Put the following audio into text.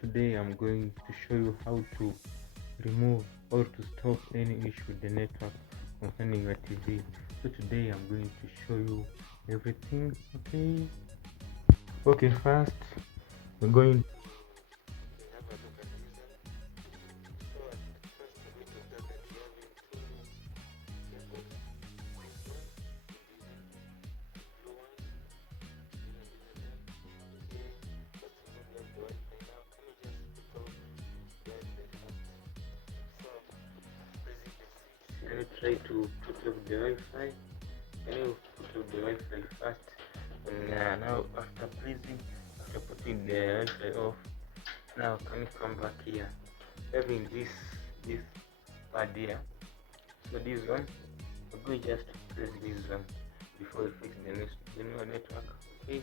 today I'm going to show you how to remove or to stop any issue with the network concerning your TV. So today I'm going to show you everything. Okay, first we're going can you try to put off the Wi-Fi? Can you put off the Wi-Fi first? And now after putting the Wi-Fi off, now can you come back here? Having this pad here. So this one, we're going just to press this one before we fix the new network. Okay.